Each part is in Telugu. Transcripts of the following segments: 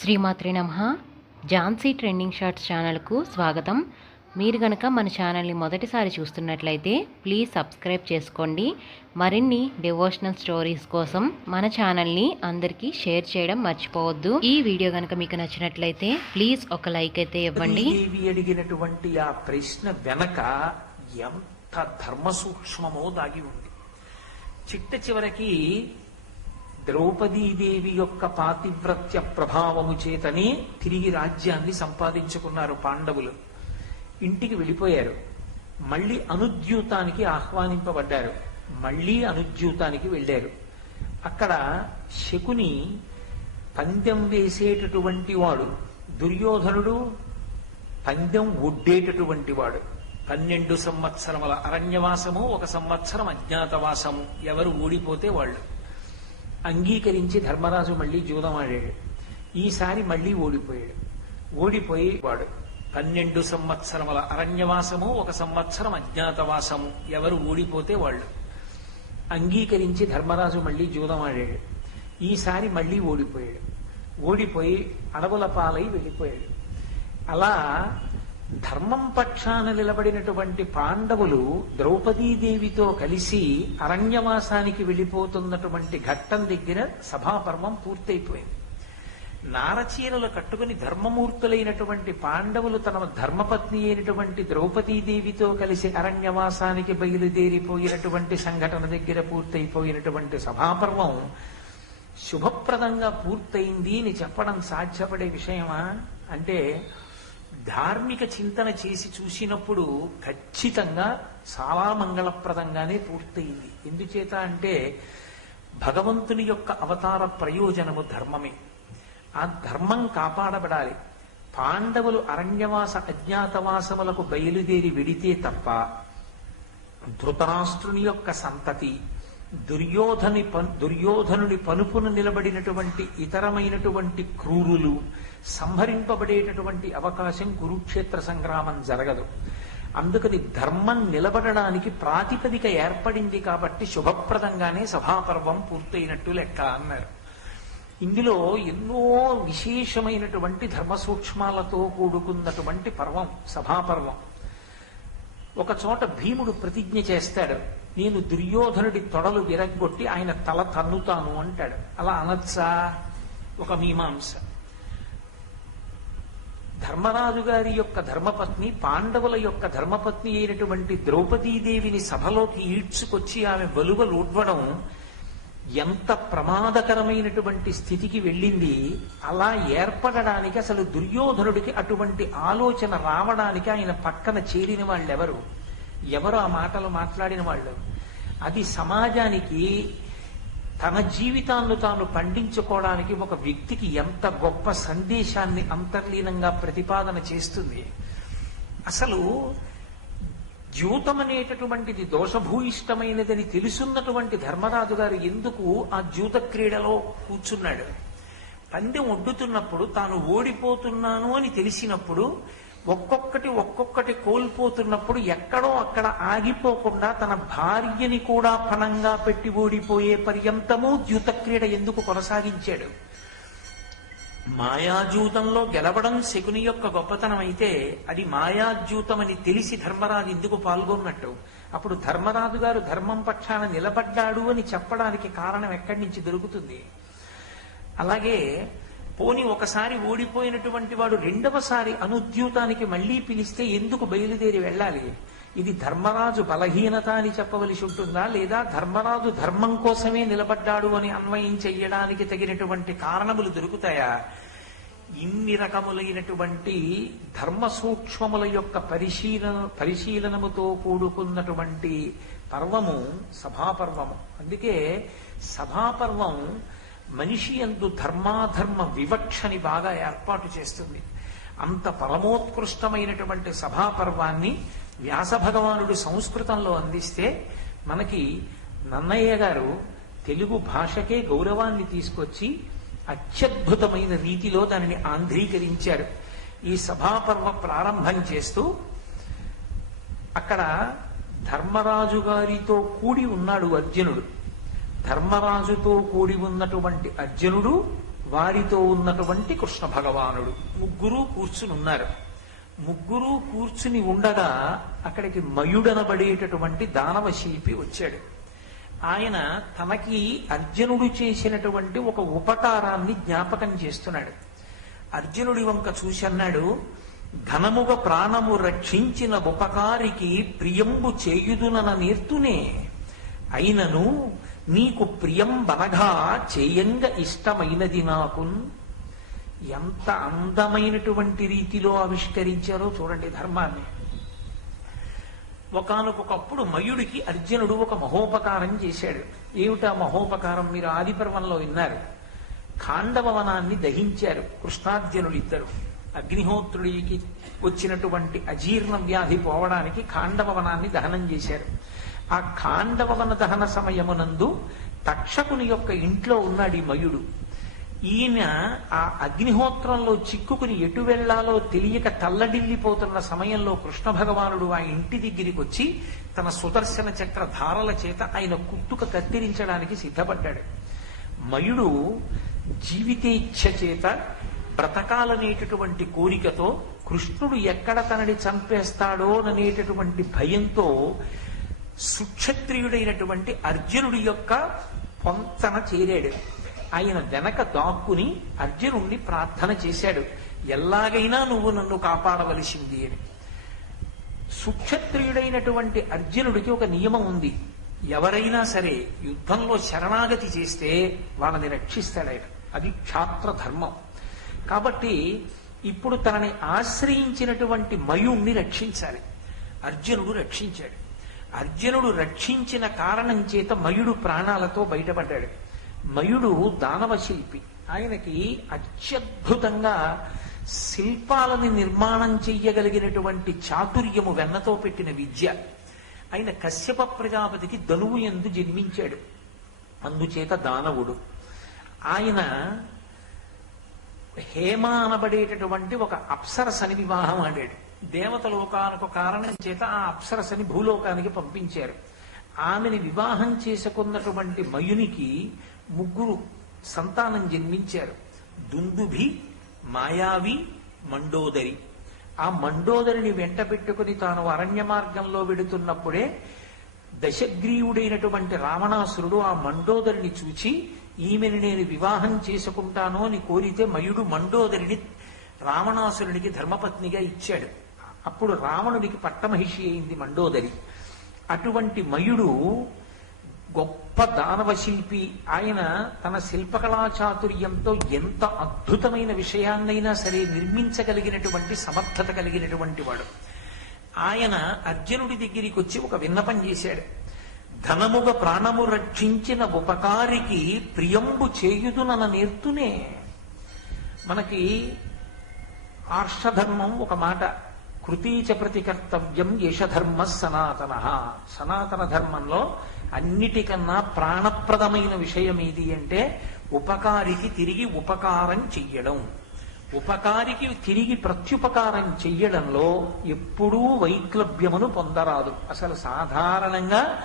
శ్రీమాత్రే నమః. ఝాన్సీ ట్రెండింగ్ షార్ట్స్ ఛానల్కు స్వాగతం. మీరు గనక మన ఛానల్ని మొదటిసారి చూస్తున్నట్లయితే ప్లీజ్ సబ్స్క్రైబ్ చేసుకోండి. మరిన్ని డివోషనల్ స్టోరీస్ కోసం మన ఛానల్ని అందరికీ షేర్ చేయడం మర్చిపోవద్దు. ఈ వీడియో గనక మీకు నచ్చినట్లయితే ప్లీజ్ ఒక లైక్ అయితే ఇవ్వండి. అడిగినటువంటి ఆ ప్రశ్న వెనక ఎంత ధర్మ సూక్ష్మమో దాగి ఉంది. చిట్ట చివరికి ద్రౌపదీదేవి యొక్క పాతివ్రత్య ప్రభావము చేతనే తిరిగి రాజ్యాన్ని సంపాదించుకున్నారు పాండవులు. ఇంటికి వెళ్ళిపోయారు. మళ్ళీ అనుద్యూతానికి ఆహ్వానింపబడ్డారు. మళ్ళీ అనుద్యూతానికి వెళ్ళారు. అక్కడ శకుని పందెం వేసేటటువంటి వాడు, దుర్యోధనుడు పందెం ఒడ్డేటటువంటి వాడు. 12 సంవత్సరముల అరణ్యవాసము, 1 సంవత్సరం అజ్ఞాతవాసము. ఎవరు ఓడిపోతే వాళ్ళు. అంగీకరించి ధర్మరాజు మళ్ళీ జూదం ఆడాడు. ఈసారి మళ్ళీ ఓడిపోయాడు. ఓడిపోయి వాడు 12 సంవత్సరముల అరణ్యవాసము, 1 సంవత్సరం అజ్ఞాతవాసము. ఎవరు ఓడిపోతే వాళ్ళు. అంగీకరించి ధర్మరాజు మళ్ళీ జూదం ఆడాడు. ఈసారి మళ్ళీ ఓడిపోయాడు. ఓడిపోయి అడవుల పాలై వెళ్ళిపోయాడు. అలా ధర్మం పక్షాన నిలబడినటువంటి పాండవులు ద్రౌపదీదేవితో కలిసి అరణ్యవాసానికి వెళ్ళిపోతున్నటువంటి ఘట్టం దగ్గర సభాపర్వం పూర్తయిపోయింది. నారచీరలు కట్టుకుని ధర్మమూర్తులైనటువంటి పాండవులు తన ధర్మపత్ని అయినటువంటి ద్రౌపదీదేవితో కలిసి అరణ్యవాసానికి బయలుదేరిపోయినటువంటి సంఘటన దగ్గర పూర్తయిపోయినటువంటి సభాపర్వం శుభప్రదంగా పూర్తయింది అని చెప్పడం సాధ్యపడే విషయమా అంటే, ధార్మిక చింతన చేసి చూసినప్పుడు ఖచ్చితంగా చాలా మంగళప్రదంగానే పూర్తయింది. ఎందుచేత అంటే భగవంతుని యొక్క అవతార ప్రయోజనము ధర్మమే. ఆ ధర్మం కాపాడబడాలి. పాండవులు అరణ్యవాస అజ్ఞాతవాసములకు బయలుదేరి వెడితే తప్ప ధృతరాష్ట్రుని యొక్క సంతతి, దుర్యోధనుని పనుపును నిలబడినటువంటి ఇతరమైనటువంటి క్రూరులు సంహరింపబడేటటువంటి అవకాశం కురుక్షేత్ర సంగ్రామం జరగదు. అందుకని ధర్మం నిలబడడానికి ప్రాతిపదిక ఏర్పడింది కాబట్టి శుభప్రదంగానే సభాపర్వం పూర్తయినట్టు లెక్క అన్నారు. ఇందులో ఎన్నో విశేషమైనటువంటి ధర్మ సూక్ష్మాలతో కూడుకున్నటువంటి పర్వం సభాపర్వం. ఒక చోట భీముడు ప్రతిజ్ఞ చేస్తాడు, నేను దుర్యోధనుడి తొడలు విరగ్గొట్టి ఆయన తల తన్నుతాను అంటాడు. అలా అనొచ్చా? ఒక మీమాంస. ధర్మరాజు గారి యొక్క ధర్మపత్ని, పాండవుల యొక్క ధర్మపత్ని అయినటువంటి ద్రౌపదీదేవిని సభలోకి ఈడ్చుకొచ్చి ఆమె వలువలు ఊడ్వడం ఎంత ప్రమాదకరమైనటువంటి స్థితికి వెళ్ళింది. అలా ఏర్పడడానికి అసలు దుర్యోధనుడికి అటువంటి ఆలోచన రావడానికి ఆయన పక్కన చేరిన వాళ్ళెవరు? ఎవరు ఆ మాటలు మాట్లాడిన వాళ్ళు? అది సమాజానికి తన జీవితాన్ని తాను పండించుకోవడానికి ఒక వ్యక్తికి ఎంత గొప్ప సందేశాన్ని అంతర్లీనంగా ప్రతిపాదన చేస్తుంది. అసలు ద్యూతం అనేటటువంటిది దోషభూయిష్టమైనదని తెలుసున్నటువంటి ధర్మరాజు గారు ఎందుకు ఆ ద్యూత క్రీడలో కూర్చున్నాడు? పందెం ఒడ్డుతున్నప్పుడు తాను ఓడిపోతున్నాను అని తెలిసినప్పుడు ఒక్కొక్కటి కోల్పోతున్నప్పుడు ఎక్కడో అక్కడ ఆగిపోకుండా తన భార్యని కూడా పణంగా పెట్టి ఓడిపోయే పర్యంతము ద్యూత క్రీడ ఎందుకు కొనసాగించాడు? మాయాజూతంలో గెలవడం శకుని యొక్క గొప్పతనం అయితే అది మాయాజూతమని తెలిసి ధర్మరాజు ఎందుకు పాల్గొన్నట్టు? అప్పుడు ధర్మరాజు గారు ధర్మం పక్షాన నిలబడ్డాడు అని చెప్పడానికి కారణం ఎక్కడి నుంచి దొరుకుతుంది? అలాగే పోని ఒకసారి ఓడిపోయినటువంటి వాడు రెండవసారి అనుద్యూతానికి మళ్లీ పిలిస్తే ఎందుకు బయలుదేరి వెళ్ళాలి? ఇది ధర్మరాజు బలహీనత అని చెప్పవలసి ఉంటుందా, లేదా ధర్మరాజు ధర్మం కోసమే నిలబడ్డాడు అని అన్వయం చెయ్యడానికి తగినటువంటి కారణములు దొరుకుతాయా? ఇన్ని రకములైనటువంటి ధర్మ సూక్ష్మముల యొక్క పరిశీలనముతో కూడుకున్నటువంటి పర్వము సభాపర్వము. అందుకే సభాపర్వం మనిషి యందు ధర్మాధర్మ వివక్షని బాగా ఏర్పాటు చేస్తుంది. అంత పరమోత్కృష్టమైనటువంటి సభాపర్వాన్ని వ్యాస భగవానుడు సంస్కృతంలో అందిస్తే మనకి నన్నయ్య గారు తెలుగు భాషకే గౌరవాన్ని తీసుకొచ్చి అత్యద్భుతమైన రీతిలో దానిని ఆంధ్రీకరించారు. ఈ సభాపర్వ ప్రారంభం చేస్తూ అక్కడ ధర్మరాజు గారితో కూడి ఉన్నాడు అర్జునుడు. ధర్మరాజుతో కూడి ఉన్నటువంటి అర్జునుడు వారితో ఉన్నటువంటి కృష్ణ భగవానుడు ముగ్గురు కూర్చుని ఉన్నారు. ముగ్గురు కూర్చుని ఉండగా అక్కడికి మయుడనబడేటటువంటి దానవ శిల్పి వచ్చాడు. ఆయన తనకి అర్జునుడు చేసినటువంటి ఒక ఉపకారాన్ని జ్ఞాపకం చేస్తున్నాడు. అర్జునుడి వంక చూసి అన్నాడు, ఘనముగ ప్రాణము రక్షించిన ఉపకారికి ప్రియంబు చేయుదునన నేర్తునే, అయినను నీకు ప్రియం బనగా చేయంగ ఇష్టమైనది నాకు. ఎంత అందమైనటువంటి రీతిలో ఆవిష్కరించారో చూడండి ధర్మాన్ని. ఒకానొకప్పుడు మయుడికి అర్జునుడు ఒక మహోపకారం చేశాడు. ఏమిటా మహోపకారం? మీరు ఆదిపర్వంలో విన్నారు. ఖాండవ వనాన్ని దహించారు కృష్ణార్జునులు ఇద్దరు. అగ్నిహోత్రుడికి వచ్చినటువంటి అజీర్ణ వ్యాధి పోవడానికి ఖాండవ వనాన్ని దహనం చేశారు. ఆ ఖాండవ వన దహన సమయమునందు తక్షకుని యొక్క ఇంట్లో ఉన్నాడు ఈ మయుడు. ఈయన ఆ అగ్నిహోత్రంలో చిక్కుకుని ఎటు వెళ్లాలో తెలియక తల్లడిల్లిపోతున్న సమయంలో కృష్ణ భగవానుడు ఆ ఇంటి దగ్గరికి వచ్చి తన సుదర్శన చక్ర ధారల చేత ఆయన కుట్టుక కత్తిరించడానికి సిద్ధపడ్డాడు. మయుడు జీవితేచ్ఛ చేత బ్రతకాలనేటటువంటి కోరికతో కృష్ణుడు ఎక్కడ తనని చంపేస్తాడో అనేటటువంటి భయంతో సుక్షత్రియుడైనటువంటి అర్జునుడి యొక్క పొంతన చేరాడు. ఆయన వెనక దాక్కుని అర్జునుణ్ణి ప్రార్థన చేశాడు, ఎలాగైనా నువ్వు నన్ను కాపాడవలసింది అని. సుక్షత్రియుడైనటువంటి అర్జునుడికి ఒక నియమం ఉంది. ఎవరైనా సరే యుద్ధంలో శరణాగతి చేస్తే వాళ్ళని రక్షిస్తాడు ఆయన. అది క్షాత్ర ధర్మం. కాబట్టి ఇప్పుడు తనని ఆశ్రయించినటువంటి మయుణ్ణి రక్షించాలి. అర్జునుడు రక్షించాడు. అర్జునుడు రక్షించిన కారణం చేత మయుడు ప్రాణాలతో బయటపడ్డాడు. మయుడు దానవ శిల్పి. ఆయనకి అత్యద్భుతంగా శిల్పాలని నిర్మాణం చెయ్యగలిగినటువంటి చాతుర్యము వెన్నతో పెట్టిన విద్య. ఆయన కశ్యప ప్రజాపతికి ధనువు యందు జన్మించాడు. అందుచేత దానవుడు. ఆయన హేమ అనబడేటటువంటి ఒక అప్సరసని వివాహం ఆడాడు. దేవతలోకానికి కారణం చేత ఆ అప్సరసని భూలోకానికి పంపించారు. ఆమెని వివాహం చేసుకున్నటువంటి మయునికి ముగ్గురు సంతానం జన్మించారు. దుందుభి, మాయావి, మండోదరి. ఆ మండోదరిని వెంట పెట్టుకుని తాను అరణ్య మార్గంలో వెడుతున్నప్పుడే దశగ్రీవుడైనటువంటి రావణాసురుడు ఆ మండోదరిని చూచి ఈమెను నేను వివాహం చేసుకుంటాను అని కోరితే మయుడు మండోదరిని రావణాసురుడికి ధర్మపత్నిగా ఇచ్చాడు. అప్పుడు రావణుడికి పట్టమహిషి అయింది మండోదరి. అటువంటి మయుడు గొప్ప దానవ శిల్పి. ఆయన తన శిల్పకళా చాతుర్యంతో ఎంత అద్భుతమైన విషయాన్నైనా సరే నిర్మించగలిగినటువంటి సమర్థత కలిగినటువంటి వాడు. ఆయన అర్జునుడి దగ్గరికి వచ్చి ఒక విన్నపం చేశాడు. ధనముగ ప్రాణము రక్షించిన ఉపకారికి ప్రియంబు చేయుదునన నేర్తునే. మనకి ఆర్షధర్మం ఒక మాట, కృతీచ ప్రతికర్తవ్యం యశధర్మ సనాతన. సనాతన ధర్మంలో అన్నిటికన్నా ప్రాణప్రదమైన విషయం ఏది అంటే ఉపకారికి తిరిగి ఉపకారం చెయ్యడం. ఉపకారికి తిరిగి ప్రత్యుపకారం చెయ్యడంలో ఎప్పుడూ వైక్లభ్యమును పొందరాదు. అసలు సాధారణంగా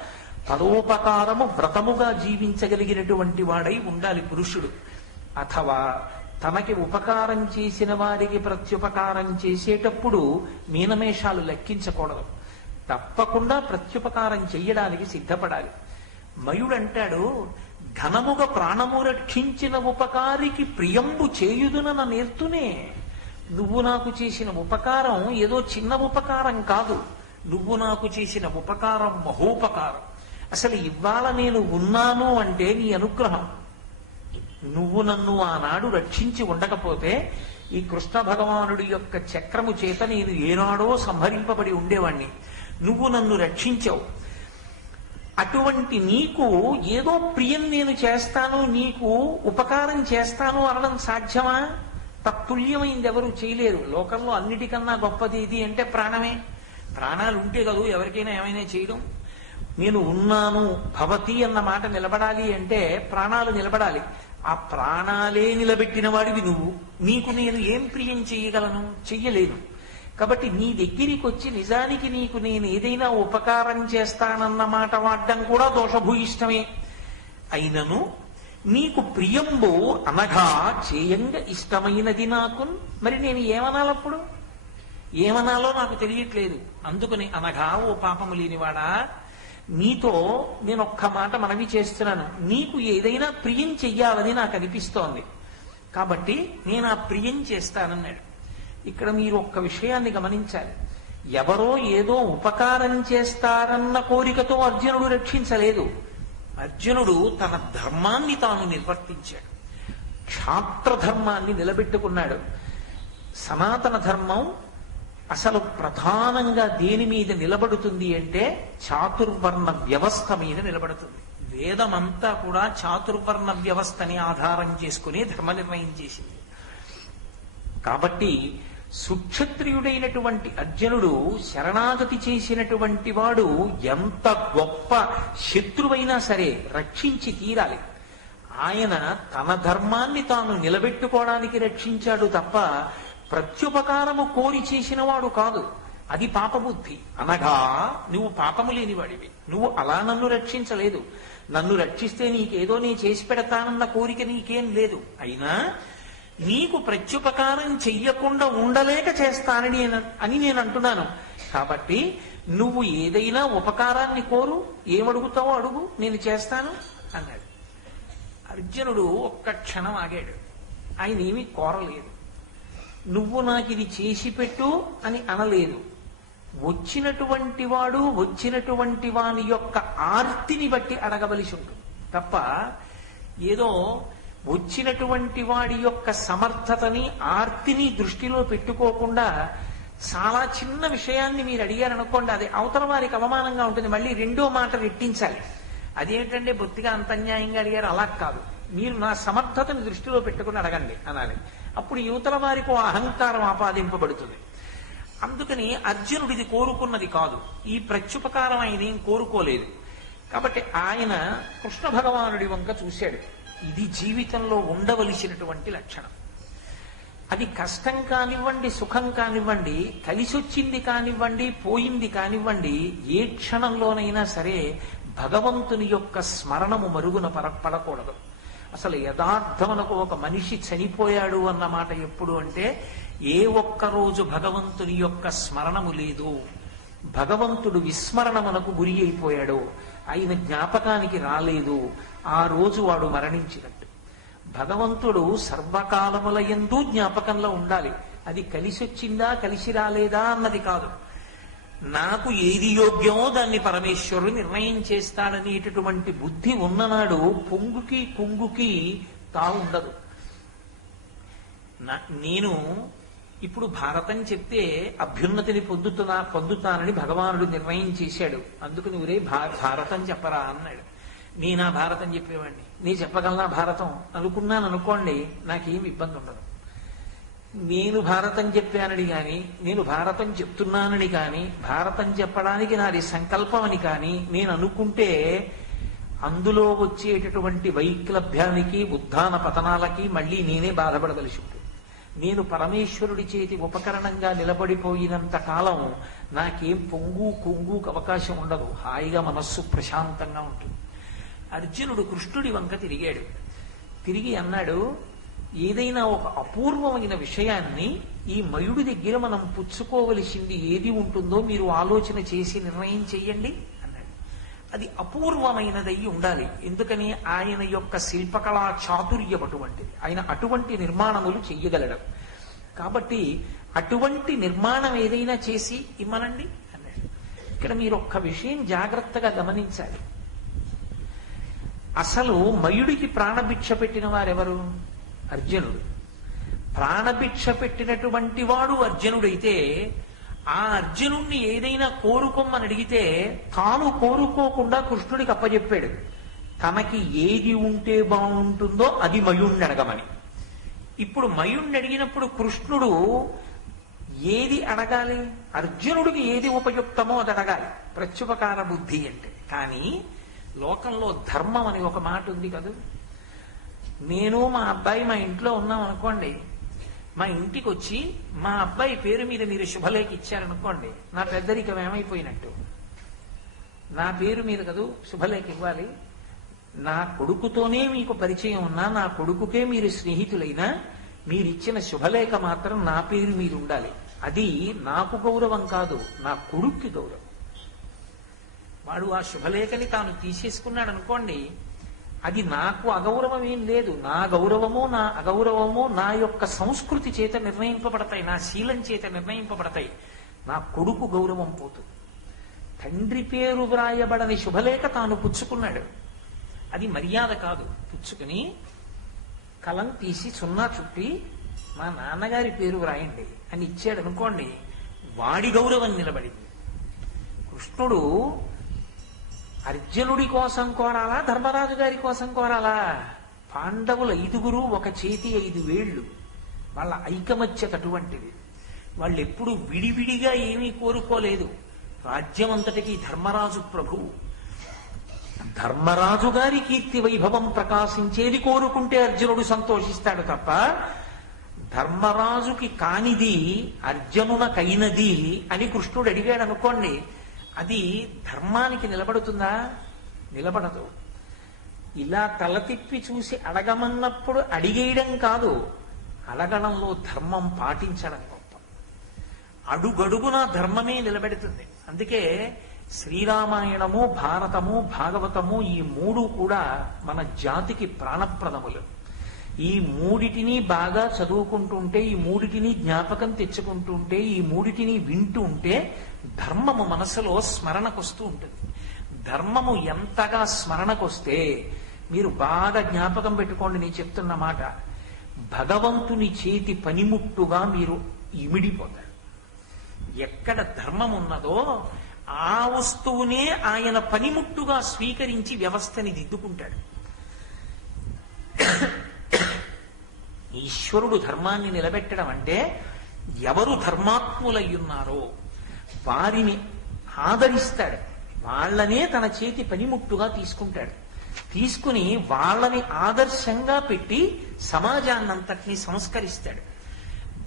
పరోపకారము వ్రతముగా జీవించగలిగినటువంటి వాడై ఉండాలి పురుషుడు. అథవా తనకి ఉపకారం చేసిన వారికి ప్రత్యుపకారం చేసేటప్పుడు మీనమేషాలు లెక్కించకూడదు. తప్పకుండా ప్రత్యుపకారం చెయ్యడానికి సిద్ధపడాలి. మయుడంటాడు, ఘనముగ ప్రాణము రక్షించిన ఉపకారికి ప్రియంబు చేయుదునన నేర్తునే. నువ్వు నాకు చేసిన ఉపకారం ఏదో చిన్న ఉపకారం కాదు. నువ్వు నాకు చేసిన ఉపకారం మహోపకారం. అసలు ఇవాళ నేను ఉన్నాను అంటే నీ అనుగ్రహం. నువ్వు నన్ను ఆనాడు రక్షించి ఉండకపోతే ఈ కృష్ణ భగవానుడి యొక్క చక్రము చేత నేను ఏనాడో సంహరింపబడి ఉండేవాణ్ణి. నువ్వు నన్ను రక్షించావు. అటువంటి నీకు ఏదో ప్రియం నేను చేస్తాను, నీకు ఉపకారం చేస్తాను అనడం సాధ్యమా? తత్తుల్యమైంది ఎవరు చేయలేరు. లోకంలో అన్నిటికన్నా గొప్పది ఇది అంటే ప్రాణమే. ప్రాణాలు ఉంటే కదూ ఎవరికైనా ఏమైనా చేయడం. నేను ఉన్నాను భవతి అన్న మాట నిలబడాలి అంటే ప్రాణాలు నిలబడాలి. ఆ ప్రాణాలే నిలబెట్టిన వాడివి నువ్వు. నీకు నేను ఏం ప్రియం చెయ్యగలను? చెయ్యలేను. కాబట్టి నీ దగ్గరికి వచ్చి నిజానికి నీకు నేను ఏదైనా ఉపకారం చేస్తానన్న మాట వాడడం కూడా దోషభూయిష్టమే. అయినను నీకు ప్రియంబు అనగా చేయంగ ఇష్టమైనది నాకు. మరి నేను ఏమనాలప్పుడు? ఏమనాలో నాకు తెలియట్లేదు. అందుకని అనగా ఓ పాపము లేనివాడా, నీతో నేను ఒక్క మాట మనవి చేస్తున్నాను. నీకు ఏదైనా ప్రియం చెయ్యాలని నాకు అనిపిస్తోంది, కాబట్టి నేను ఆ ప్రియం చేస్తానన్నాడు. ఇక్కడ మీరు ఒక్క విషయాన్ని గమనించాలి. ఎవరో ఏదో ఉపకారం చేస్తారన్న కోరికతో అర్జునుడు రక్షించలేదు. అర్జునుడు తన ధర్మాన్ని తాను నిర్వర్తించాడు, క్షాత్రధర్మాన్ని నిలబెట్టుకున్నాడు. సనాతన ధర్మం అసలు ప్రధానంగా దేని మీద నిలబడుతుంది అంటే చాతుర్వర్ణ వ్యవస్థ మీద నిలబడుతుంది. వేదమంతా కూడా చాతుర్వర్ణ వ్యవస్థని ఆధారం చేసుకుని ధర్మ నిర్ణయం చేసింది. కాబట్టి సుక్షత్రియుడైనటువంటి అర్జునుడు శరణాగతి చేసినటువంటి వాడు ఎంత గొప్ప శత్రువైనా సరే రక్షించి తీరాలి. ఆయన తన ధర్మాన్ని తాను నిలబెట్టుకోవడానికి రక్షించాడు తప్ప ప్రత్యుపకారము కోరి చేసిన వాడు కాదు. అది పాపబుద్ధి. అనగా నువ్వు పాపము లేనివాడివి, నువ్వు అలా నన్ను రక్షించలేదు. నన్ను రక్షిస్తే నీకేదో నీ చేసి పెడతానన్న కోరిక నీకేం లేదు. అయినా నీకు ప్రత్యుపకారం చెయ్యకుండా ఉండలేక చేస్తానని నేను అంటున్నాను. కాబట్టి నువ్వు ఏదైనా ఉపకారాన్ని కోరు, ఏమడుగుతావో అడుగు, నేను చేస్తాను అన్నాడు. అర్జునుడు ఒక్క క్షణం ఆగాడు. ఆయన ఏమీ కోరలేదు. నువ్వు నాకు ఇది చేసి పెట్టు అని అనలేదు. వచ్చినటువంటి వాడు వచ్చినటువంటి వాని యొక్క ఆర్తిని బట్టి అడగవలసి ఉంటుంది తప్ప ఏదో వచ్చినటువంటి వాడి యొక్క సమర్థతని ఆర్తిని దృష్టిలో పెట్టుకోకుండా చాలా చిన్న విషయాన్ని మీరు అడిగారనుకోండి, అది అవతల వారికి అవమానంగా ఉంటుంది. మళ్ళీ రెండో మాట రెట్టించాలి. అదేంటంటే బొత్తిగా అంత అన్యాయంగా అడిగారు, అలా కాదు, మీరు నా సమర్థతని దృష్టిలో పెట్టుకుని అడగండి అనాలి. అప్పుడు యువతల వారికి అహంకారం ఆపాదింపబడుతుంది. అందుకని అర్జునుడు ఇది కోరుకున్నది కాదు, ఈ ప్రత్యుపకారం ఆయన ఏం కోరుకోలేదు. కాబట్టి ఆయన కృష్ణ భగవానుడి వంక చూశాడు. ఇది జీవితంలో ఉండవలసినటువంటి లక్షణం. అది కష్టం కానివ్వండి, సుఖం కానివ్వండి, కలిసొచ్చింది కానివ్వండి, పోయింది కానివ్వండి, ఏ క్షణంలోనైనా సరే భగవంతుని యొక్క స్మరణము మరుగున పడకూడదు. అసలు యథార్థమునకు ఒక మనిషి చనిపోయాడు అన్న మాట ఎప్పుడు అంటే, ఏ ఒక్కరోజు భగవంతుని యొక్క స్మరణము లేదు, భగవంతుడు విస్మరణమునకు గురి అయిపోయాడు, ఆయన జ్ఞాపకానికి రాలేదు, ఆ రోజు వాడు మరణించినట్టు. భగవంతుడు సర్వకాలముల యందు జ్ఞాపకంలో ఉండాలి. అది కలిసొచ్చిందా కలిసి రాలేదా అన్నది కాదు. నాకు ఏది యోగ్యమో దాన్ని పరమేశ్వరుడు నిర్ణయం చేస్తాడనేటటువంటి బుద్ధి ఉన్ననాడు పొంగుకి కుంగుకి తావుండదు. నేను ఇప్పుడు భారతం చెప్తే అభ్యున్నతిని పొందుతానని భగవానుడు నిర్ణయం చేశాడు. అందుకు నువ్వురే భారతం చెప్పరా అన్నాడు. నేనా భారతం చెప్పేవాడిని, నేను చెప్పగలనా భారతం అనుకున్నాను అనుకోండి, నాకేం ఇబ్బంది ఉండదు. నేను భారతం చెప్పానని కానీ, నేను భారతం చెప్తున్నానని కానీ, భారతం చెప్పడానికి నాది సంకల్పం అని కానీ నేను అనుకుంటే అందులో వచ్చేటటువంటి వైక్లభ్యానికి, ఉత్థాన పతనాలకి మళ్ళీ నేనే బాధపడవలసి ఉంటుంది. నేను పరమేశ్వరుడి చేతి ఉపకరణంగా నిలబడిపోయినంత కాలం నాకేం పొంగు కొంగుకు అవకాశం ఉండదు. హాయిగా మనస్సు ప్రశాంతంగా ఉంటుంది. అర్జునుడు కృష్ణుడి వంక తిరిగాడు. తిరిగి అన్నాడు, ఏదైనా ఒక అపూర్వమైన విషయాన్ని ఈ మయుడి దగ్గర మనం పుచ్చుకోవలసింది ఏది ఉంటుందో మీరు ఆలోచన చేసి నిర్ణయం చెయ్యండి అన్నాడు. అది అపూర్వమైనదయ్యి ఉండాలి. ఎందుకని ఆయన యొక్క శిల్పకళా చాతుర్యం అటువంటిది. ఆయన అటువంటి నిర్మాణములు చెయ్యగలడు. కాబట్టి అటువంటి నిర్మాణం ఏదైనా చేసి ఇమ్మనండి అన్నాడు. ఇక్కడ మీరు ఒక్క విషయం జాగ్రత్తగా గమనించాలి. అసలు మయుడికి ప్రాణభిక్ష పెట్టిన వారెవరు? అర్జునుడు. ప్రాణభిక్ష పెట్టినటువంటి వాడు అర్జునుడైతే ఆ అర్జునుణ్ణి ఏదైనా కోరుకోమని అడిగితే తాను కోరుకోకుండా కృష్ణుడికి అప్పచెప్పాడు. తనకి ఏది ఉంటే బాగుంటుందో అది మయుణ్ణి అడగమని. ఇప్పుడు మయుణ్ణి అడిగినప్పుడు కృష్ణుడు ఏది అడగాలి? అర్జునుడికి ఏది ఉపయుక్తమో అది అడగాలి, ప్రత్యుపకార బుద్ధి అంటే. కానీ లోకంలో ధర్మం అని ఒక మాట ఉంది కదా. నేను మా అబ్బాయి మా ఇంట్లో ఉన్నాం అనుకోండి, మా ఇంటికి వచ్చి మా అబ్బాయి పేరు మీద మీరు శుభలేఖ ఇచ్చారనుకోండి, నా పెద్దరికం ఏమైపోయినట్టు? నా పేరు మీద కదూ శుభలేఖ ఇవ్వాలి. నా కొడుకుతోనే మీకు పరిచయం ఉన్నా, నా కొడుకుకే మీరు స్నేహితులైనా, మీరిచ్చిన శుభలేఖ మాత్రం నా పేరు మీద ఉండాలి. అది నాకు గౌరవం కాదు, నా కొడుక్కి గౌరవం. వాడు ఆ శుభలేఖని తాను తీసేసుకున్నాడు అనుకోండి, అది నాకు అగౌరవం ఏం లేదు. నా గౌరవము నా అగౌరవము నా యొక్క సంస్కృతి చేత నిర్ణయింపబడతాయి, నా శీలం చేత నిర్ణయింపబడతాయి. నా కొడుకు గౌరవం పోతుంది. తండ్రి పేరు వ్రాయబడని శుభలేఖ తాను పుచ్చుకున్నాడు, అది మర్యాద కాదు. పుచ్చుకుని కలం తీసి సున్నా చుట్టి మా నాన్నగారి పేరు వ్రాయండి అని ఇచ్చాడు అనుకోండి, వాడి గౌరవం నిలబడింది. కృష్ణుడు అర్జునుడి కోసం కోరాలా, ధర్మరాజు గారి కోసం కోరాలా? పాండవుల 5 ఒక చేతి 5 వేళ్లు, వాళ్ళ ఐకమత్యత అటువంటిది. వాళ్ళు ఎప్పుడు విడివిడిగా ఏమీ కోరుకోలేదు. రాజ్యం అంతటికి ధర్మరాజు ప్రభువు. ధర్మరాజు గారి కీర్తి వైభవం ప్రకాశించేది కోరుకుంటే అర్జునుడు సంతోషిస్తాడు తప్ప, ధర్మరాజుకి కానిది అర్జునునకైనది అని కృష్ణుడు అడిగాడు అనుకోండి, అది ధర్మానికి నిలబడుతుందా? నిలబడదు. ఇలా తల తిప్పి చూసి అడగమన్నప్పుడు అడిగేయడం కాదు, అడగడంలో ధర్మం పాటించడం గొప్ప. అడుగడుగున ధర్మమే నిలబెడుతుంది. అందుకే శ్రీరామాయణము, భారతము, భాగవతము ఈ 3 కూడా మన జాతికి ప్రాణప్రదములు. ఈ 3టిని బాగా చదువుకుంటుంటే, ఈ 3టిని జ్ఞాపకం తెచ్చుకుంటుంటే, ఈ 3టిని వింటూ ఉంటే ధర్మము మనసులో స్మరణకొస్తూ ఉంటుంది. ధర్మము ఎంతగా స్మరణకొస్తే, మీరు బాగా జ్ఞాపకం పెట్టుకోండి నేను చెప్తున్న మాట, భగవంతుని చేతి పనిముట్టుగా మీరు ఇమిడిపోతారు. ఎక్కడ ధర్మం ఉన్నదో ఆ వస్తువునే ఆయన పనిముట్టుగా స్వీకరించి వ్యవస్థని దిద్దుకుంటాడు. ఈశ్వరుడు ధర్మాన్ని నిలబెట్టడం అంటే, ఎవరు ధర్మాత్ములయ్యున్నారో వారిని ఆదరిస్తాడు, వాళ్ళనే తన చేతి పనిముట్టుగా తీసుకుంటాడు. తీసుకుని వాళ్ళని ఆదర్శంగా పెట్టి సమాజాన్నంతటినీ సంస్కరిస్తాడు.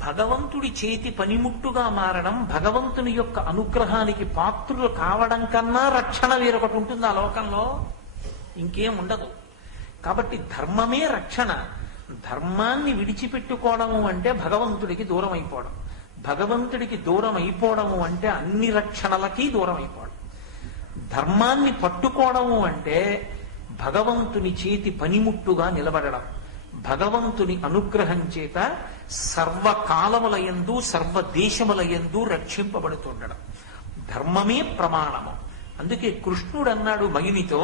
భగవంతుడి చేతి పనిముట్టుగా మారడం, భగవంతుని యొక్క అనుగ్రహానికి పాత్రులు కావడం కన్నా రక్షణ వేరొకటి ఉంటుంది ఆ లోకంలో, ఇంకేం ఉండదు. కాబట్టి ధర్మమే రక్షణ. ధర్మాన్ని విడిచిపెట్టుకోవడము అంటే భగవంతుడికి దూరం అయిపోవడం. భగవంతుడికి దూరం అయిపోవడము అంటే అన్ని రక్షణలకి దూరం అయిపోవడం. ధర్మాన్ని పట్టుకోవడము అంటే భగవంతుని చేతి పనిముట్టుగా నిలబడడం, భగవంతుని అనుగ్రహం చేత సర్వకాలములయందు సర్వదేశములయందు రక్షింపబడుతుండడం. ధర్మమే ప్రమాణము. అందుకే కృష్ణుడు అన్నాడు మయునితో,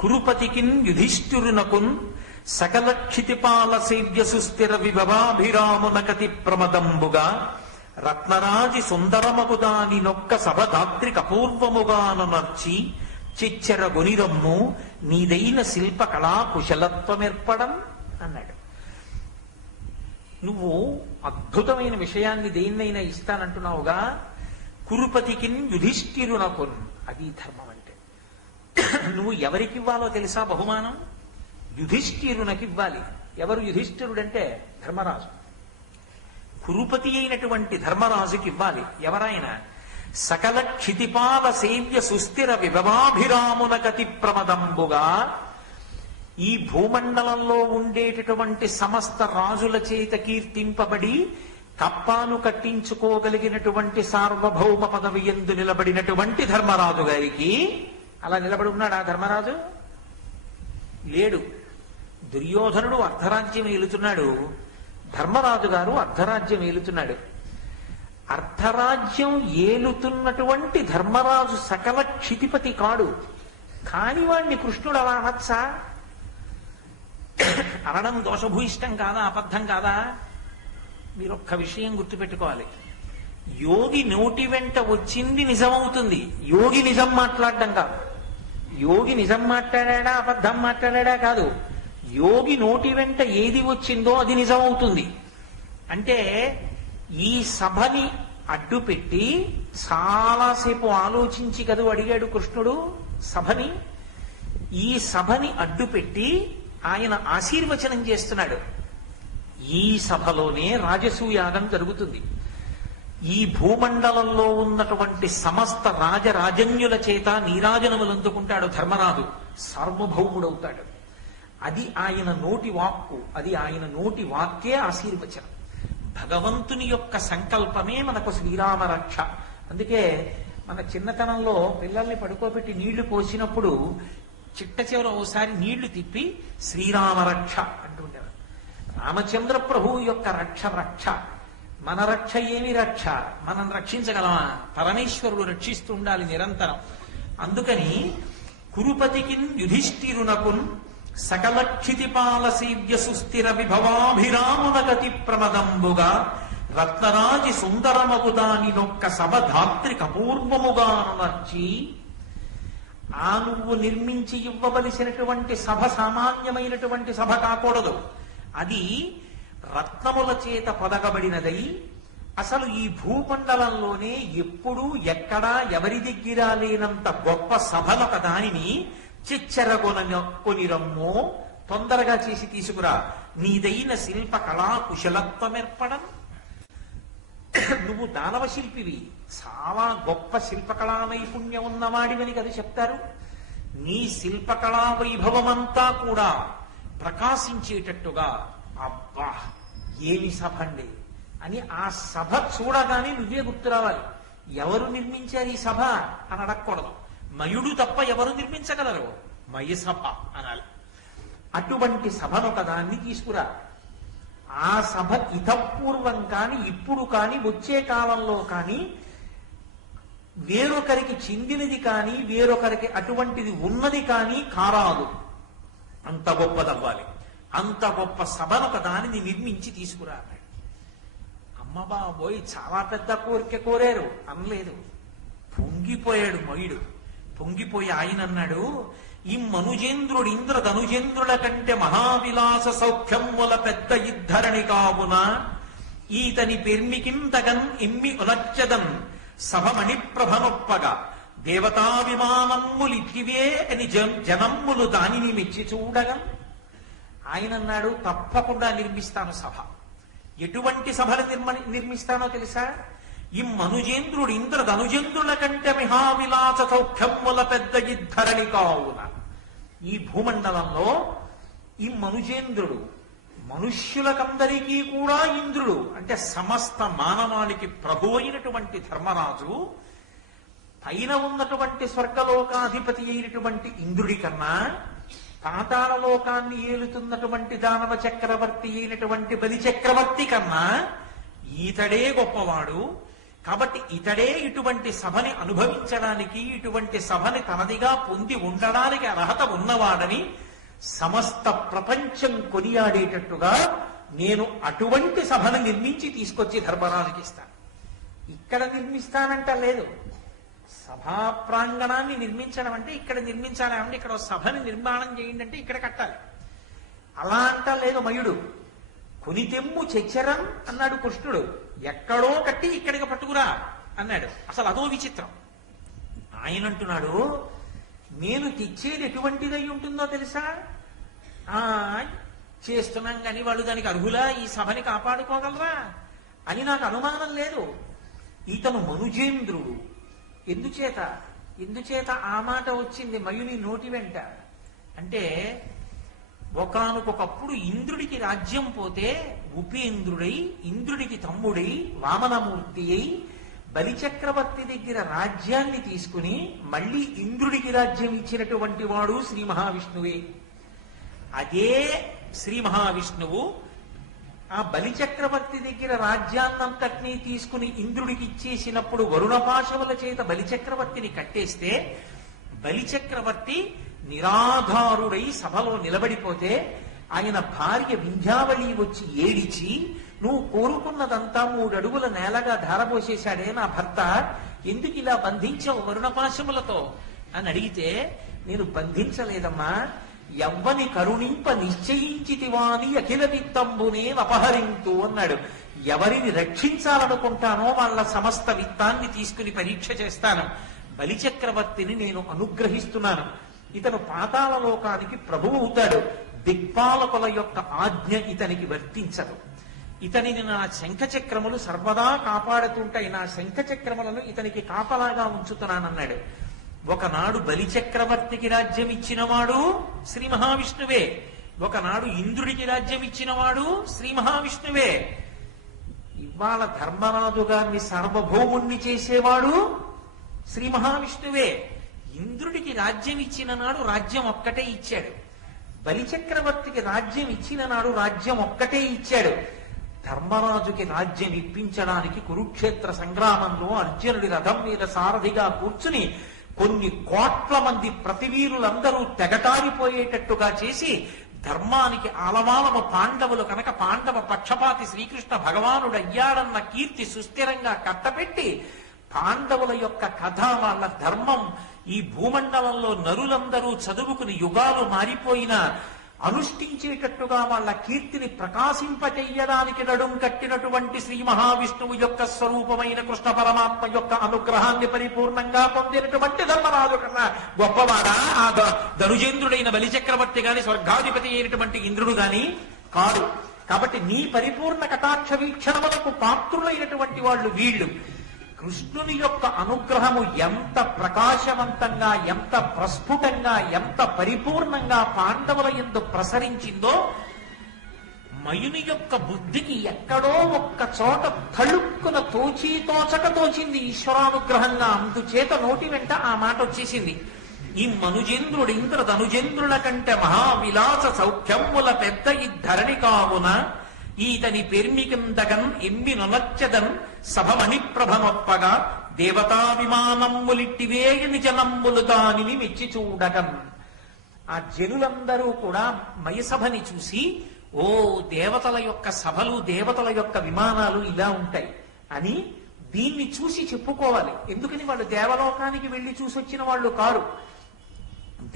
కురుపతికిన్ యుధిష్ఠిరునకున్ సకల క్షితిపాల సేవ్య సుస్థిర విభవాభిరామునకతి ప్రమదంబుగా రత్నరాజి సుందరమగుదాని నొక్క సభదాత్రి కపూర్వముగానర్చి చిచ్చర గొనిరమ్ము నీదైన శిల్ప కళా కుశలత్వమేర్పడం అన్నాడు. నువ్వు అద్భుతమైన విషయాన్ని దేన్నైనా ఇస్తానంటున్నావుగా, కురుపతికిన్ యుధిష్ఠిరునకున్, అది ధర్మం అంటే. నువ్వు ఎవరికి ఇవ్వాలో తెలుసా బహుమానం? యుధిష్ఠిరునకి ఇవ్వాలి. ఎవరు యుధిష్ఠిరుడంటే? ధర్మరాజు. కురుపతి అయినటువంటి ధర్మరాజుకి ఇవ్వాలి. ఎవరైనా సకల క్షితిపాల సేవ్య సుస్థిర విభవాభిరామునకతి ప్రమదంబుగా, ఈ భూమండలంలో ఉండేటటువంటి సమస్త రాజుల చేత కీర్తింపబడి కప్పాను కట్టించుకోగలిగినటువంటి సార్వభౌమ పదవి యందు నిలబడినటువంటి ధర్మరాజు గారికి. అలా నిలబడి ఉన్నాడు ఆ ధర్మరాజు? లేడు. దుర్యోధనుడు అర్ధరాజ్యం ఏలుతున్నాడు, ధర్మరాజు గారు అర్ధరాజ్యం ఏలుతున్నాడు. అర్ధరాజ్యం ఏలుతున్నటువంటి ధర్మరాజు సకల క్షితిపతి కాడు. కాని వాణ్ణి కృష్ణుడు అలా అనొచ్చా? అనడం దోషభూయిష్టం కాదా, అబద్ధం కాదా? మీరొక్క విషయం గుర్తుపెట్టుకోవాలి. యోగి నోటి వెంట వచ్చింది నిజమవుతుంది. యోగి నిజం మాట్లాడడం కాదు. యోగి నిజం మాట్లాడా అబద్ధం మాట్లాడా కాదు. యోగి నోటి వెంట ఏది వచ్చిందో అది నిజమవుతుంది. అంటే ఈ సభని అడ్డుపెట్టి చాలాసేపు ఆలోచించి కదూ అడిగాడు కృష్ణుడు సభని. ఈ సభని అడ్డుపెట్టి ఆయన ఆశీర్వచనం చేస్తున్నాడు. ఈ సభలోనే రాజసూయాగం జరుగుతుంది. ఈ భూమండలంలో ఉన్నటువంటి సమస్త రాజరాజన్యుల చేత నీరాజనములు అందుకుంటాడు ధర్మరాజు, సార్వభౌముడవుతాడు. అది ఆయన నోటి వాక్కు, అది ఆయన నోటి వాక్కే ఆశీర్వచనం. భగవంతుని యొక్క సంకల్పమే మనకు శ్రీరామ రక్ష. అందుకే మన చిన్నతనంలో పిల్లల్ని పడుకోబెట్టి నీళ్లు పోసినప్పుడు చిట్ట చివర ఓసారి నీళ్లు తిప్పి శ్రీరామ రక్ష అంటుంటారు. రామచంద్ర ప్రభువు యొక్క రక్ష రక్ష. మన రక్ష ఏమి రక్ష? మనం రక్షించగలమా? పరమేశ్వరుడు రక్షిస్తూ ఉండాలి నిరంతరం. అందుకని కురుపతికిన్ యుధిష్ఠిరునకున్ సకల క్షితిపాల సేవ్య సుస్థిర విభవాభిరామునగతి ప్రమదంబుగా రత్నరాజి సుందరమగు దాని నొక్క సభ ధాత్రి కపూర్వముగాను నర్చి. ఆ నువ్వు నిర్మించి ఇవ్వవలసినటువంటి సభ సామాన్యమైనటువంటి సభ కాకూడదు. అది రత్నముల చేత పొదగబడినదై అసలు ఈ భూమండలంలోనే ఎప్పుడూ ఎక్కడా ఎవరి దగ్గర లేనంత గొప్ప సభలొక దానిని కొనిరమ్మో, తొందరగా చేసి తీసుకురా. నీదైన శిల్ప కళా కుశలత్వమేర్పడం. నువ్వు దానవ శిల్పివి, చాలా గొప్ప శిల్పకళా నైపుణ్యం ఉన్నవాడివని కదా చెప్తారు. నీ శిల్పకళా వైభవమంతా కూడా ప్రకాశించేటట్టుగా, అబ్బా ఏమి సభ అండి అని ఆ సభ చూడగానే నువ్వే గుర్తు రావాలి. ఎవరు నిర్మించారు ఈ సభ అని అడగకూడదు. మయుడు తప్ప ఎవరు నిర్మించగలరు? మయ సభ అనాలి. అటువంటి సభను ఒకదాన్ని తీసుకురా. ఆ సభ ఇతపూర్వం కాని ఇప్పుడు కాని వచ్చే కాలంలో కాని వేరొకరికి చెందినది కాని వేరొకరికి అటువంటిది ఉన్నది కాని కారాదు. అంత గొప్పదవ్వాలి. అంత గొప్ప సభను ఒకదానిని నిర్మించి తీసుకురా. అమ్మ బాబోయ్ చాలా పెద్ద కోరిక కోరారు అనలేదు. పొంగిపోయాడు మయుడు. పొంగిపోయి ఆయన అన్నాడు, ఈ మనుజేంద్రుడు ఇంద్ర ధనుజేంద్రుల కంటే మహావిలాస సౌఖ్యముల పెద్ద ఇద్ధరణి కావున ఈతని పెర్మికింతగన్ ఇమ్మి ఉలచ్చదన్ సభమణి ప్రభనొప్పగా దేవతా విమానమ్ములిటివే అని జనమ్ములు దానిని మెచ్చి చూడగం. ఆయన అన్నాడు, తప్పకుండా నిర్మిస్తాను సభ. ఎటువంటి సభలు నిర్మిస్తానో తెలుసా? ఈ మనుజేంద్రుడు ఇంద్ర ధనుజేంద్రుల కంటే మహావిలాస సౌఖ్యముల పెద్ద ఇద్ధరణి కావున. ఈ భూమండలంలో ఈ మనుజేంద్రుడు మనుష్యులకందరికీ కూడా ఇంద్రుడు, అంటే సమస్త మానవానికి ప్రభు అయినటువంటి ధర్మరాజు పైన ఉన్నటువంటి స్వర్గలోకాధిపతి అయినటువంటి ఇంద్రుడి కన్నా పాతాళ లోకాన్ని ఏలుతున్నటువంటి దానవ చక్రవర్తి అయినటువంటి బలి చక్రవర్తి కన్నా ఈతడే గొప్పవాడు. కాబట్టి ఇతడే ఇటువంటి సభని అనుభవించడానికి, ఇటువంటి సభని తనదిగా పొంది ఉండడానికి అర్హత ఉన్నవాడని సమస్త ప్రపంచం కొనియాడేటట్టుగా నేను అటువంటి సభను నిర్మించి తీసుకొచ్చి ధర్మరాజుకి ఇస్తాను. ఇక్కడ నిర్మిస్తానంట లేదు. సభా ప్రాంగణాన్ని నిర్మించడం అంటే ఇక్కడ నిర్మించాలి. అంటే ఇక్కడ సభని నిర్మాణం చేయండి అంటే ఇక్కడ కట్టాలి. అలా అంటా లేదు మయుడు. కొనితెమ్ము చెచ్చరం అన్నాడు కృష్ణుడు. ఎక్కడో కట్టి ఇక్కడికి పట్టుకురా అన్నాడు. అసలు అదో విచిత్రం. ఆయన అంటున్నాడు, నేను తెచ్చేది ఎటువంటిదై ఉంటుందో తెలుసా? చేస్తున్నాం కానీ వాళ్ళు దానికి అర్హులా, ఈ సభని కాపాడుకోగలరా అని నాకు అనుమానం లేదు. ఈతను మనుజేంద్రుడు. ఎందుచేత ఆ మాట వచ్చింది మయుని నోటి వెంట అంటే, ఒకానొకప్పుడు ఇంద్రుడికి రాజ్యం పోతే ఉపేంద్రుడై, ఇంద్రుడికి తమ్ముడై, వామనమూర్తి అయి బలిచక్రవర్తి దగ్గర రాజ్యాన్ని తీసుకుని మళ్ళీ ఇంద్రుడికి రాజ్యం ఇచ్చినటువంటి వాడు శ్రీ మహావిష్ణువే. అదే శ్రీ మహావిష్ణువు ఆ బలిచక్రవర్తి దగ్గర రాజ్యాన్నంతటినీ తీసుకుని ఇంద్రుడికి ఇచ్చేసినప్పుడు వరుణపాశముల చేత బలిచక్రవర్తిని కట్టేస్తే బలిచక్రవర్తి నిరాధారుడై సభలో నిలబడిపోతే ఆయన భార్య వింధ్యావళి వచ్చి ఏడిచి, నువ్వు కోరుకున్నదంతా 3 అడుగుల నేలగా ధారపోసేశాడే నా భర్త, ఎందుకు ఇలా బంధించావు వరుణపాశములతో అని అడిగితే, నేను బంధించలేదమ్మా, ఎవ్వని కరుణింప నిశ్చయించితివాని అఖిల విత్తంబునే అపహరింతు అన్నాడు. ఎవరిని రక్షించాలనుకుంటానో వాళ్ళ సమస్త విత్తాన్ని తీసుకుని పరీక్ష చేస్తాను. బలిచక్రవర్తిని నేను అనుగ్రహిస్తున్నాను. ఇతను పాతాళ లోకానికి ప్రభువు అవుతాడు. దిక్పాలకుల యొక్క ఆజ్ఞ ఇతనికి వర్తించదు. ఇతనిని నా శంఖచక్రములు సర్వదా కాపాడుతుంటాయి, నా శంఖచక్రములను ఇతనికి కాపలాగా ఉంచుతున్నానన్నాడు. ఒకనాడు బలిచక్రవర్తికి రాజ్యం ఇచ్చినవాడు శ్రీ మహావిష్ణువే, ఒకనాడు ఇంద్రుడికి రాజ్యం ఇచ్చినవాడు శ్రీ మహావిష్ణువే. ఇవాళ ధర్మరాజు గారిని సార్వభౌముణ్ణి చేసేవాడు శ్రీ మహావిష్ణువే. ఇంద్రుడికి రాజ్యం ఇచ్చిన నాడు రాజ్యం ఒక్కటే ఇచ్చాడు, బలిచక్రవర్తికి రాజ్యం ఇచ్చిన నాడు రాజ్యం ఒక్కటే ఇచ్చాడు. ధర్మరాజుకి రాజ్యం ఇప్పించడానికి కురుక్షేత్ర సంగ్రామంలో అర్జునుడి రథం మీద సారథిగా కూర్చుని కొన్ని కోట్ల మంది ప్రతివీరులందరూ తెగటారిపోయేటట్టుగా చేసి ధర్మానికి ఆలవాలము పాండవులు కనుక పాండవ పక్షపాతి శ్రీకృష్ణ భగవానుడు అయ్యాడన్న కీర్తి సుస్థిరంగా కట్టపెట్టి పాండవుల యొక్క కథ, వాళ్ళ ధర్మం ఈ భూమండలంలో నరులందరూ చదువుకుని యుగాలు మారిపోయినా అనుష్ఠించేటట్టుగా వాళ్ళ కీర్తిని ప్రకాశింపచెయ్యడానికి నడుం కట్టినటువంటి శ్రీ మహావిష్ణువు యొక్క స్వరూపమైన కృష్ణ పరమాత్మ యొక్క అనుగ్రహాన్ని పరిపూర్ణంగా పొందినటువంటి ధర్మరాజు కన్నా గొప్పవాడా ఆ ధనుజేంద్రుడైన బలిచక్రవర్తి గాని స్వర్గాధిపతి అయినటువంటి ఇంద్రుడు గాని కాదు. కాబట్టి నీ పరిపూర్ణ కటాక్ష వీక్షణములకు పాత్రులైనటువంటి వాళ్ళు వీళ్ళు. కృష్ణుని యొక్క అనుగ్రహము ఎంత ప్రకాశవంతంగా, ఎంత ప్రస్ఫుటంగా, ఎంత పరిపూర్ణంగా పాండవుల యందు ప్రసరించిందో మయుని యొక్క బుద్ధికి ఎక్కడో ఒక్క చోట తళుక్కున తోచక తోచింది ఈశ్వరానుగ్రహంగా. అందుచేత నోటి వెంట ఆ మాట వచ్చేసింది. ఈ మనుజేంద్రుడు ఇంద్ర ధనుజేంద్రుల కంటే మహావిలాస సౌఖ్యముల పెద్ద ఈ ధరణి కావున ఈతని పెర్మికిందగన్ ఎమ్మి నొనచ్చదన్ సభమణి ప్రభనొప్పగా దేవతా విమానమ్ములిట్టివేయని జనమ్ములు దానిని మెచ్చి చూడగన్. ఆ జనులందరూ కూడా మయసభని చూసి, ఓ దేవతల యొక్క సభలు, దేవతల యొక్క విమానాలు ఇలా ఉంటాయి అని దీన్ని చూసి చెప్పుకోవాలి. ఎందుకని వాళ్ళు దేవలోకానికి వెళ్లి చూసొచ్చిన వాళ్ళు కారు.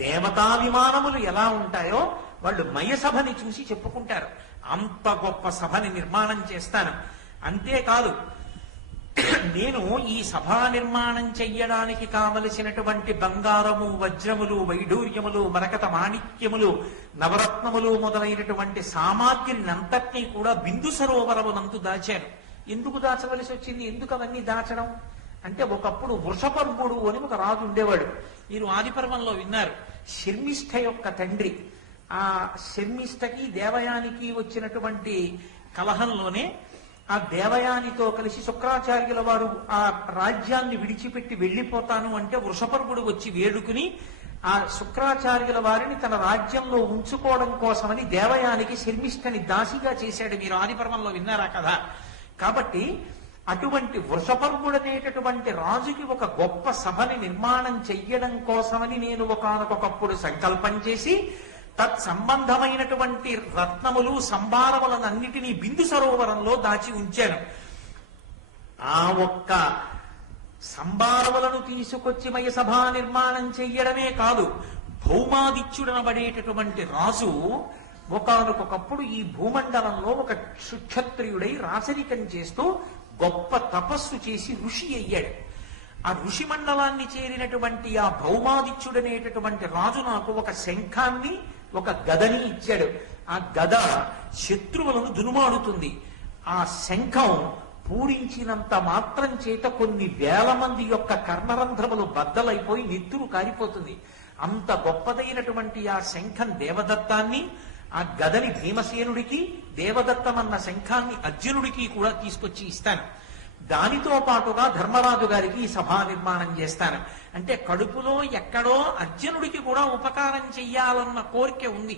దేవతా విమానములు ఎలా ఉంటాయో వాళ్ళు మయసభని చూసి చెప్పుకుంటారు. అంత గొప్ప సభని నిర్మాణం చేస్తాను. అంతేకాదు, నేను ఈ సభా నిర్మాణం చెయ్యడానికి కావలసినటువంటి బంగారము, వజ్రములు, వైఢూర్యములు, మరకత మాణిక్యములు, నవరత్నములు మొదలైనటువంటి సామాగ్రినంతటినీ కూడా బిందు సరోవరమునందు దాచాను. ఎందుకు దాచవలసి వచ్చింది? ఎందుకు అవన్నీ దాచడం అంటే, ఒకప్పుడు వృషపర్వుడు అని ఒక రాజు ఉండేవాడు. మీరు ఆదిపర్వంలో విన్నారు. శర్మిష్ఠ యొక్క తండ్రి. ఆ శర్మిష్ఠకి దేవయానికి వచ్చినటువంటి కలహంలోనే ఆ దేవయానితో కలిసి శుక్రాచార్యుల వారు ఆ రాజ్యాన్ని విడిచిపెట్టి వెళ్లిపోతాను అంటే వృషపర్వుడు వచ్చి వేడుకుని ఆ శుక్రాచార్యుల వారిని తన రాజ్యంలో ఉంచుకోవడం కోసమని దేవయానికి శర్మిష్ఠని దాసిగా చేశాడు. మీరు ఆదిపర్వంలో విన్నారా కదా. కాబట్టి అటువంటి వృషపర్వుడనేటటువంటి రాజుకి ఒక గొప్ప సభని నిర్మాణం చెయ్యడం కోసమని నేను ఒకానొకప్పుడు సంకల్పం చేసి తత్సంబంధమైనటువంటి రత్నములు, సంభారములనన్నిటినీ బిందు సరోవరంలో దాచి ఉంచాను. ఆ ఒక్క సంభారములను తీసుకొచ్చి మయసభా నిర్మాణం చెయ్యడమే కాదు, భౌమాదిత్యుడనబడేటటువంటి రాజు ఒకానొకప్పుడు ఈ భూమండలంలో ఒక సుక్షత్రియుడై రాచరికం చేస్తూ గొప్ప తపస్సు చేసి ఋషి అయ్యాడు. ఆ ఋషి మండలాన్ని చేరినటువంటి ఆ భౌమాదిత్యుడనేటటువంటి రాజు నాకు ఒక శంఖాన్ని, ఒక గదని ఇచ్చాడు. ఆ గద శత్రువులను దునుమాడుతుంది. ఆ శంఖం పూరించినంత మాత్రం చేత కొన్ని వేల మంది యొక్క కర్ణరంధ్రములు బద్దలైపోయి నెత్తురు కారిపోతుంది. అంత గొప్పదైనటువంటి ఆ శంఖం దేవదత్తాన్ని, ఆ గదని భీమసేనుడికి, దేవదత్తమన్న శంఖాన్ని అర్జునుడికి కూడా తీసుకొచ్చి ఇస్తాను. దానితో పాటుగా ధర్మరాజు గారికి ఈ సభా నిర్మాణం చేస్తాను. అంటే కడుపులో ఎక్కడో అర్జునుడికి కూడా ఉపకారం చెయ్యాలన్న కోరిక ఉంది.